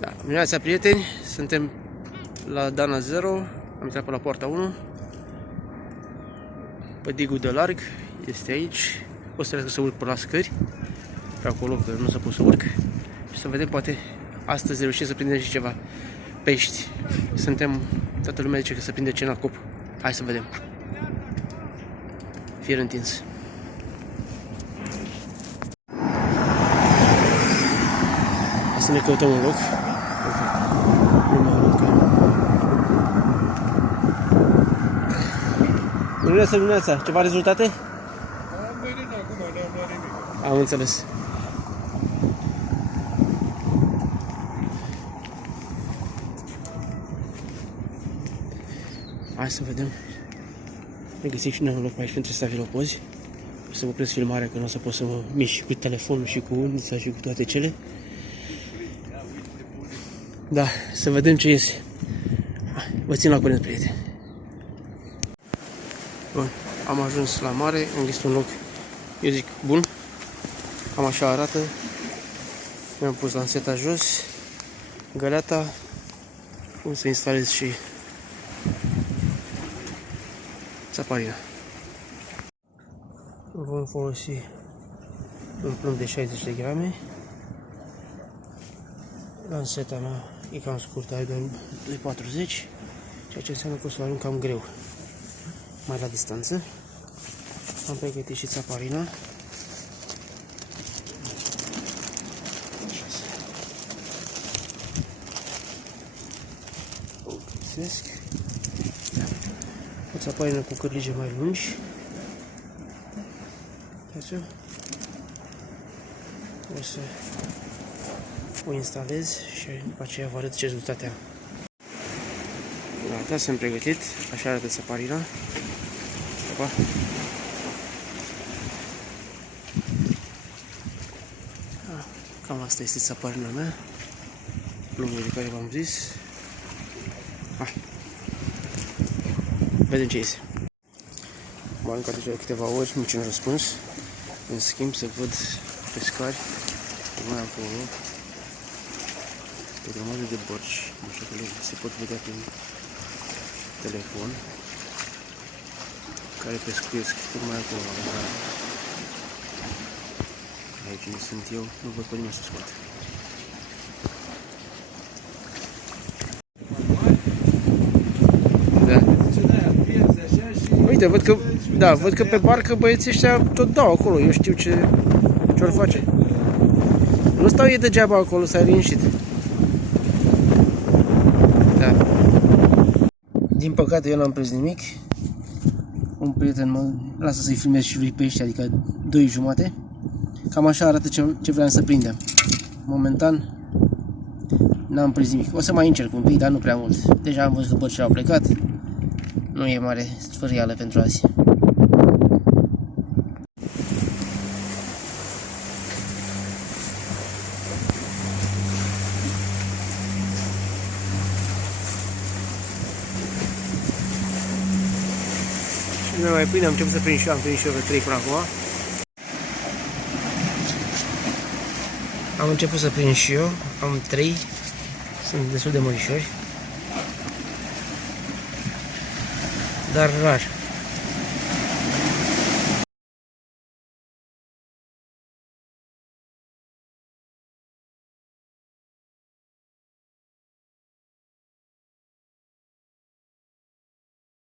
Da, dimineața, prieteni, suntem la Dana 0, am intrat pe la poarta 1. Pădigul de larg este aici, o să trebuie să urc pe la scări, pe acolo, că nu se pot să urc. Și să vedem, poate astăzi reușim să prindem și ceva pești. Toată lumea zice că se prinde cena cop. Hai să vedem. Fier întins. Să ne căutăm un loc. Bună dimineața, ceva rezultate? Am venit acum, n-am luat nimic. Am înțeles. Hai să vedem. Ne găsim și noi un loc pe aici pentru stafilopozi. O să vă opresc filmarea, că nu o să pot să mă mișc cu telefonul și cu undița și cu toate cele. Da, să vedem ce iese. Vă țin la curent, prieteni. Bun, am ajuns la mare, am găsit un loc, eu zic, bun. Cam așa arată. Mi-am pus lanseta jos, găleata, cum să instalez și țaparina. Vom folosi un plumb de 60 de grame. Lanseta mea e cam scurtă, are doar 2,40, ceea ce înseamnă că o să o arunc cam greu, mai la distanță. Am pregătit și țaparina. O găsesc. O țaparină cu cârlige mai lungi. O să o instalez și după aceea vă arăt ce rezultate am. Gata, sunt pregătit. Așa arată țaparina. Opa. Cam asta este țaparina mea. Plumul de care v-am zis. Vedem ce iese. M-am aruncat deja de câteva ori, niciun răspuns. În schimb, să văd pescari mai acolo. Pe grămadă de bărci, nu știu că se pot vedea prin telefon, care pescuiesc tocmai acolo. Aici unde sunt eu, nu văd pe nimeni să scoate. Da. Uite, văd că pe barcă băieții ăștia tot dau acolo, eu știu ce or face. Nu stau ei degeaba acolo, s-a liniștit. Da. Din păcate eu n-am prins nimic. Un prieten mă lasă să-i filmez și lui pești, adică 2,5. Cam așa arată ce vreau să prindem. Momentan n-am prins nimic. O să mai încerc un pic, dar nu prea mult. Deja am văzut că bărcile au plecat. Nu e mare sfârșială pentru azi. Nu mai prinde, am început să prind și eu, am prins și eu vreo 3 până acum. Am început să prind și eu, am 3, sunt destul de mărișori, dar rar.